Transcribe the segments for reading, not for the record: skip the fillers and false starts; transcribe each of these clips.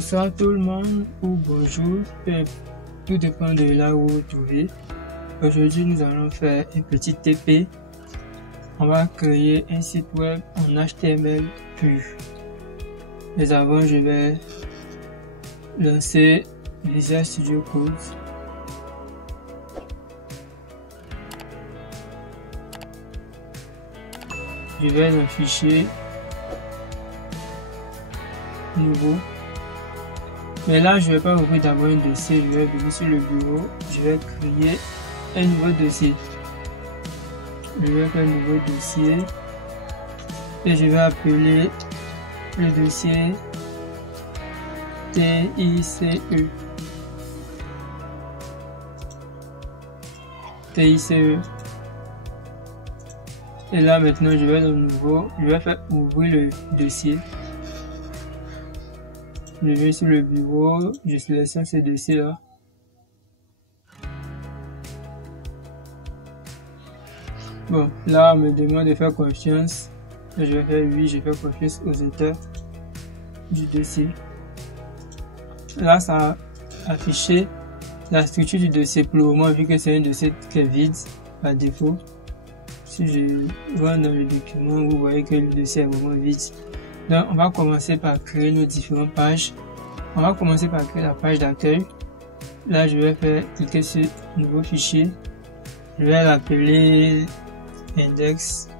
Bonsoir tout le monde ou bonjour, tout dépend de là où vous vous trouvez. Aujourd'hui nous allons faire un petit TP. On va créer un site web en HTML pur. Mais avant je vais lancer Visual Studio Code. Je vais un fichier nouveau. Mais là, je vais pas ouvrir d'abord un dossier. Je vais venir sur le bureau. Je vais créer un nouveau dossier. Je vais faire un nouveau dossier. Et je vais appeler le dossier TICE. TICE. Et là, maintenant, je vais de nouveau. Je vais faire ouvrir le dossier. Je vais sur le bureau, je sélectionne ce dossier-là. Bon, là, on me demande de faire confiance. Je vais faire oui, je fais confiance aux auteurs du dossier. Là, ça a affiché la structure du dossier pour le moment, vu que c'est un dossier qui est vide par défaut. Si je vois dans le document, vous voyez que le dossier est vraiment vide. Donc, on va commencer par créer nos différentes pages. On va commencer par créer la page d'accueil. Là, je vais faire cliquer sur nouveau fichier. Je vais l'appeler index.html.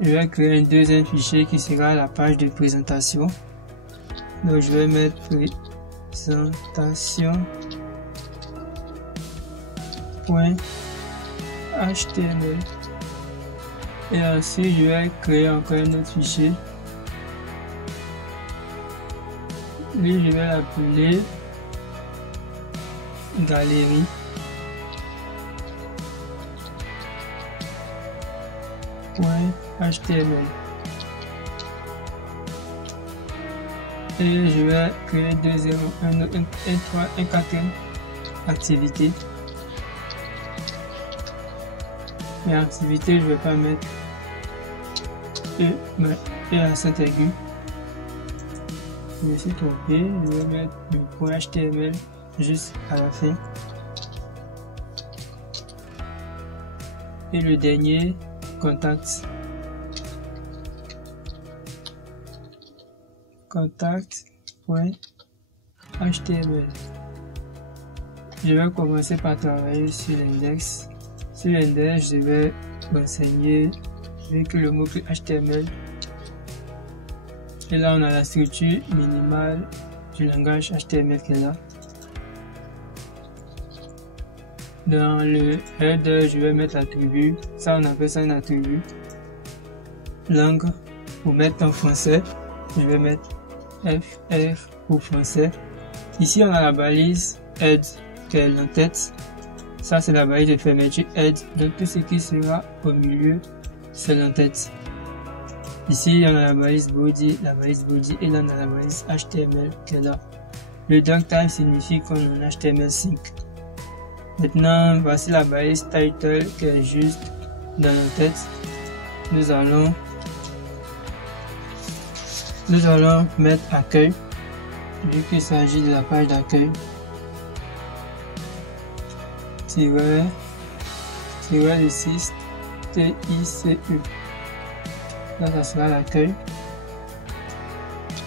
Je vais créer un deuxième fichier qui sera la page de présentation. Donc, je vais mettre présentation.html. Et ensuite, je vais créer encore un autre fichier. Lui, je vais l'appeler galerie.html. Et je vais créer un quatrième activité. Et activité, je vais pas mettre et accent aigu. Je me suis trompé, je vais mettre le point HTML juste à la fin. Et le dernier, contact. Contact.html. Je vais commencer par travailler sur l'index. Sur l'index, je vais renseigner avec le mot HTML. Et là, on a la structure minimale du langage HTML qui est là. Dans le header, je vais mettre l'attribut. Ça, on appelle ça un attribut. Langue, pour mettre en français, je vais mettre FR pour français. Ici, on a la balise head qui est l'entête. Ça, c'est la balise de fermeture head. Donc, tout ce qui sera au milieu, c'est l'entête. Ici, on a la balise body, et là, on a la balise HTML qui est là. Le doc type signifie qu'on est en HTML5. Maintenant, voici la balise title qui est juste dans l'entête. Nous allons mettre accueil, vu qu'il s'agit de la page d'accueil. Le 6 TICE. Là, ça sera l'accueil.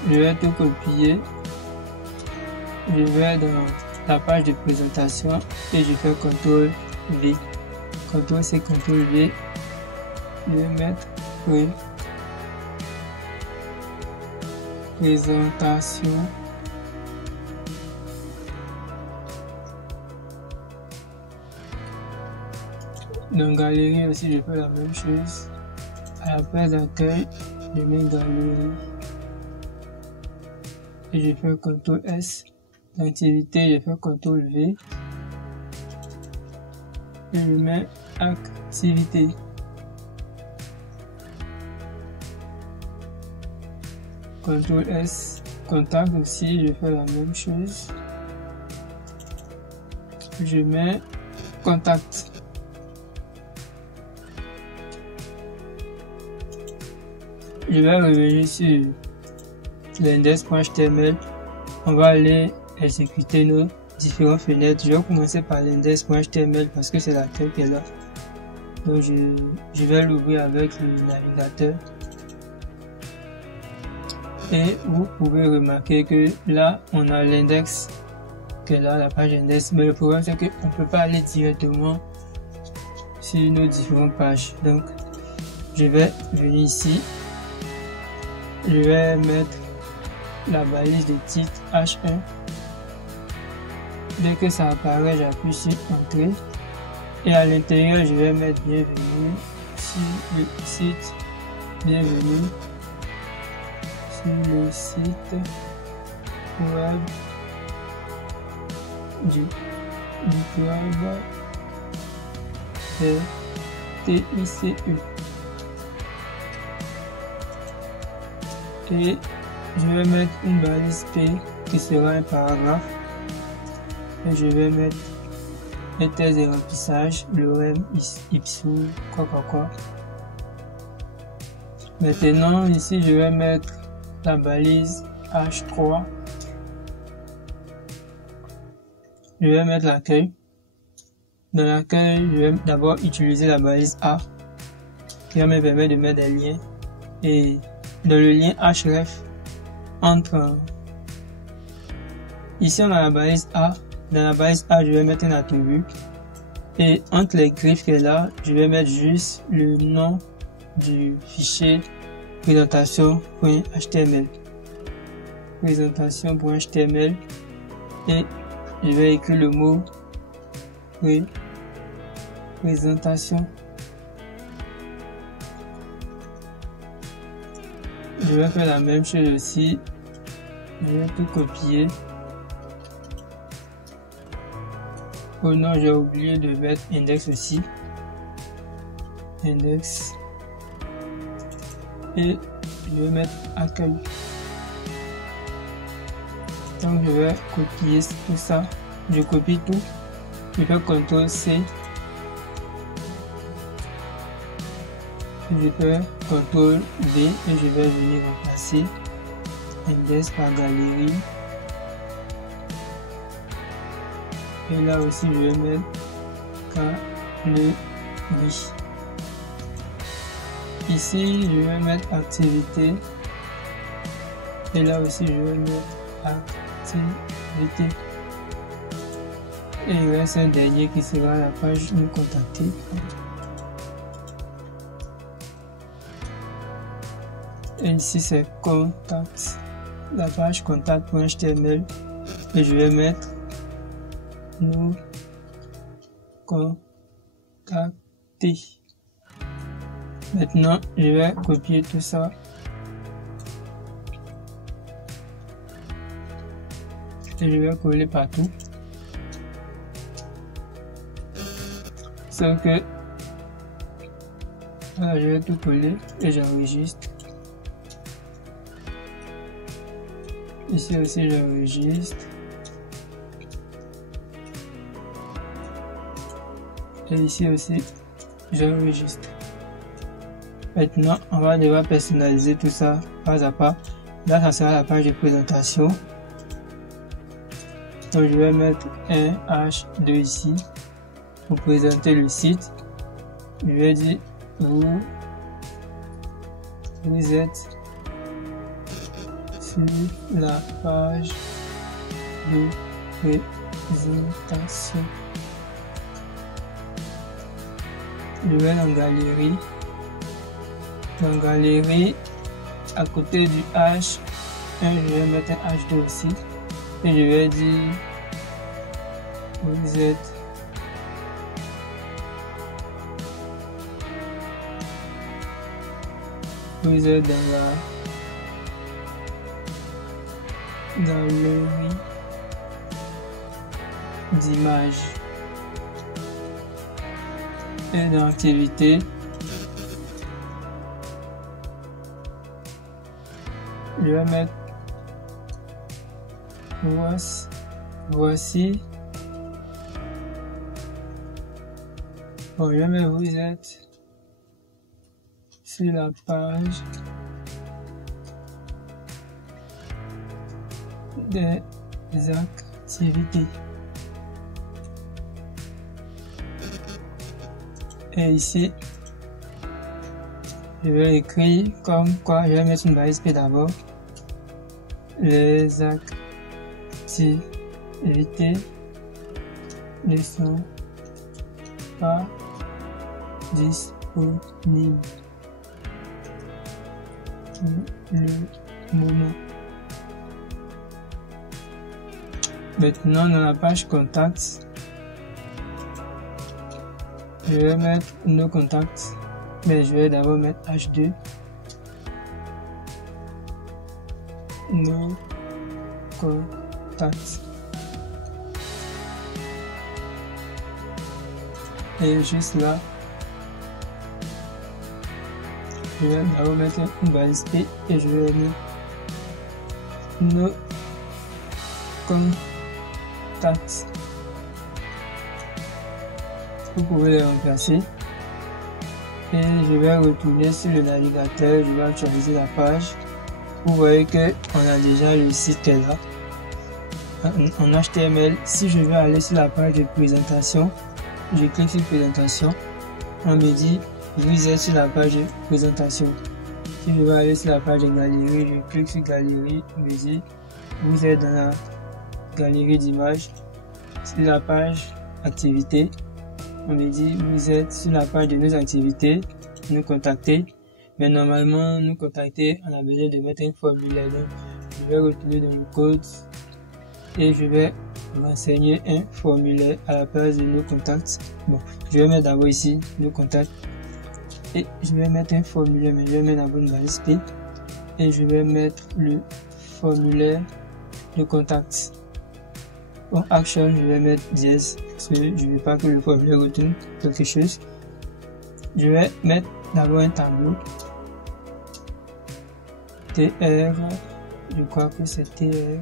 Je vais tout copier. Je vais dans la page de présentation et je fais CTRL V. CTRL C, CTRL V. Je vais mettre présentation. Dans galerie aussi, je fais la même chose. À la page d'accueil, je mets galerie et je fais CTRL S. Dans activité, je fais CTRL V et je mets activité. CTRL S. Contact aussi, je fais la même chose. Je mets contact. je vais revenir sur l'index.html. On va aller exécuter nos différentes fenêtres. Je vais commencer par l'index.html parce que c'est laquelle qui est là. Donc je vais l'ouvrir avec le navigateur. Et vous pouvez remarquer que là, on a l'index qui est là, la page index. Mais le problème, c'est qu'on ne peut pas aller directement sur nos différentes pages. Donc, je vais venir ici. Je vais mettre la balise de titre H1. Dès que ça apparaît, j'appuie sur Entrée. Et à l'intérieur, je vais mettre bienvenue sur le site. Bienvenue sur le site web du club TICE. Et je vais mettre une balise P qui sera un paragraphe. Et je vais mettre les tests de remplissage, le REM, IPSU, quoi. Maintenant, ici, je vais mettre la balise H3. Je vais mettre l'accueil. Dans l'accueil, je vais d'abord utiliser la balise A qui va me permettre de mettre des liens. Et dans le lien href, ici on a la balise A. Dans la balise A, je vais mettre un attribut. Et entre les griffes qui est là, je vais mettre juste le nom du fichier présentation.html. Présentation.html. Et je vais écrire le mot présentation. Je vais faire la même chose aussi. Je vais tout copier. Oh non, j'ai oublié de mettre index aussi. Index. Et je vais mettre accueil. Donc je vais copier tout ça. Je copie tout. Je fais CTRL-C. Je fais CTRL-V et je vais venir remplacer index par galerie. Et là aussi, je vais mettre galerie. Ici, je vais mettre activité. Et là aussi, je vais mettre activité. Et il reste un dernier qui sera la page nous contacter. Et ici, c'est contact. La page contact.html. Et je vais mettre nous contacter. Maintenant, je vais copier tout ça. Et je vais coller partout. Sauf que voilà, je vais tout coller et j'enregistre. Ici aussi, j'enregistre. Et ici aussi, j'enregistre. Maintenant, on va devoir personnaliser tout ça pas à pas. Là, ça sera la page de présentation. Donc, je vais mettre un H2 ici pour présenter le site. Je vais dire vous êtes sur la page de présentation. Je vais dans galerie. Dans galerie, à côté du H1, je vais mettre un H2 aussi. Et je vais dire vous êtes dans la galerie d'images. Et dans activité, je vais mettre voici. Bon, je vais mettre vous êtes sur la page des activités. Et ici, je vais écrire comme quoi je vais mettre une balise P d'abord. Les activités ne sont pas disponibles pour le moment. Maintenant, dans la page contacts, je vais mettre nos contacts, mais je vais d'abord mettre H2. Nos contacts. Et juste là, je vais d'abord mettre une balise P et je vais mettre nos contacts. Vous pouvez les remplacer. Et je vais retourner sur le navigateur, je vais actualiser la page. Vous voyez que on a déjà le site qui est là. En HTML, si je veux aller sur la page de présentation, je clique sur présentation. On me dit vous êtes sur la page de présentation. Si je veux aller sur la page de galerie, je clique sur galerie. On me dit vous êtes dans la galerie d'images. Sur la page activité, on me dit vous êtes sur la page de nos activités, nous contacter. Mais normalement, nous contacter, on a besoin de mettre un formulaire. Donc, je vais retourner dans le code et je vais renseigner un formulaire à la place de nos contacts. Bon, je vais mettre d'abord ici nos contacts et je vais mettre un formulaire, mais je vais mettre d'abord une balise P et je vais mettre le formulaire de contacts. Bon, action, je vais mettre dièse parce que je ne veux pas que le formulaire retourne quelque chose. Je vais mettre d'abord un tableau. TR, je crois que c'est TR,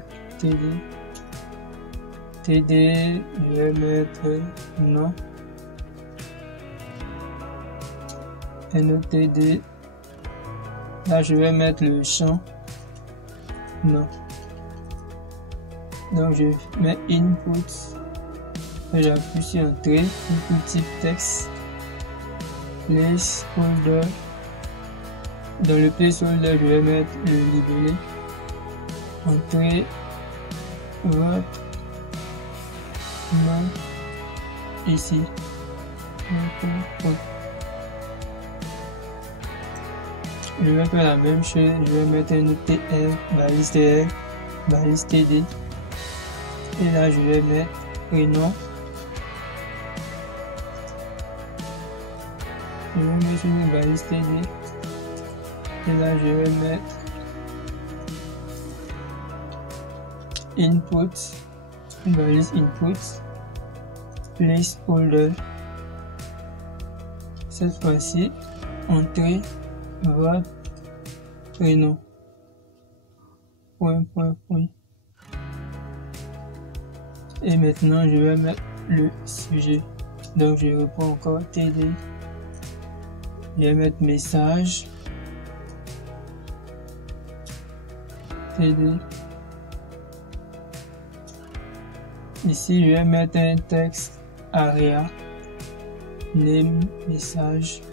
TD, je vais mettre non, NOTD, là je vais mettre le champ non, donc je mets input, et j'appuie sur entrée, input type texte, placeholder. Dans le placeholder, je vais mettre le libellé. Entrée votre nom ici. Je vais faire la même chose. Je vais mettre un TR, balise TR, balise TD. Et là, je vais mettre prénom. Je vais mettre une balise TD. Et là, je vais mettre input, une balise input, placeholder. Cette fois-ci, entrez votre prénom. Point. Et maintenant, je vais mettre le sujet. Donc, je reprends encore TD. Je vais mettre message. TD. Ici, je vais mettre un texte area, name, message,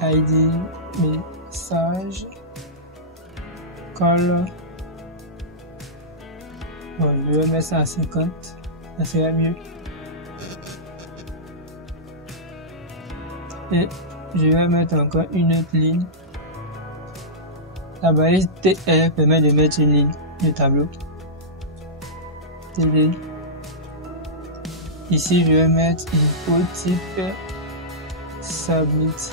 ID, message, color. Bon, je vais mettre ça à 50, ça sera mieux. Et je vais mettre encore une autre ligne. La balise TR permet de mettre une ligne de tableau. TD. Ici, je vais mettre input type submit.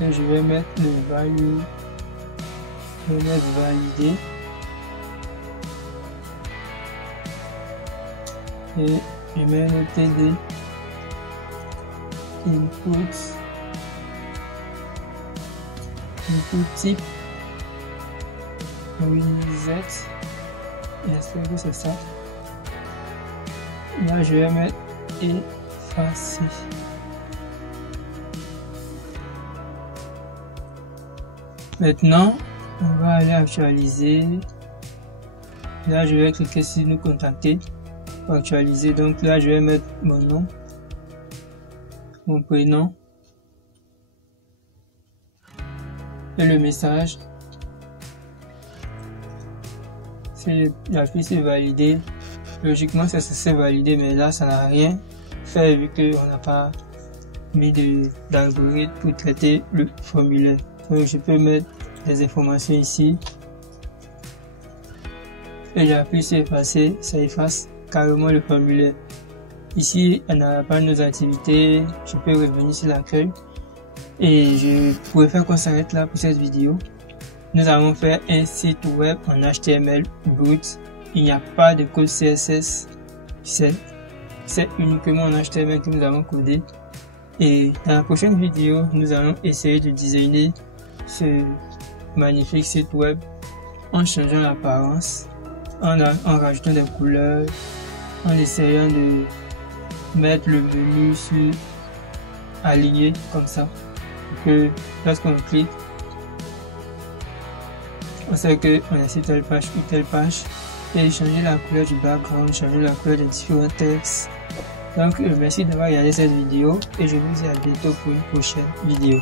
Et je vais mettre le value. Je vais mettre validé. Et je mets le TD. Input type reset, j'espère que c'est ça. Là je vais mettre effacer. Maintenant, on va aller actualiser. Là, je vais cliquer sur nous contacter pour actualiser. Donc là, je vais mettre mon nom, mon prénom et le message. Si j'appuie sur valider, logiquement c'est censé valider, mais là ça n'a rien fait vu qu'on n'a pas mis d'algorithme pour traiter le formulaire. Donc je peux mettre les informations ici et j'appuie sur effacer, ça efface carrément le formulaire. Ici on n'a pas nos activités, je peux revenir sur l'accueil et je pourrais faire qu'on s'arrête là pour cette vidéo. Nous avons fait un site web en HTML brut. Il n'y a pas de code CSS. C'est uniquement en HTML que nous avons codé. Et dans la prochaine vidéo, nous allons essayer de designer ce magnifique site web en changeant l'apparence, en rajoutant des couleurs, en essayant de mettre le menu sur aligné comme ça. Que lorsqu'on clique, on sait qu'on est sur telle page ou telle page, et changer la couleur du background, changer la couleur des différents textes. Donc merci d'avoir regardé cette vidéo et je vous dis à bientôt pour une prochaine vidéo.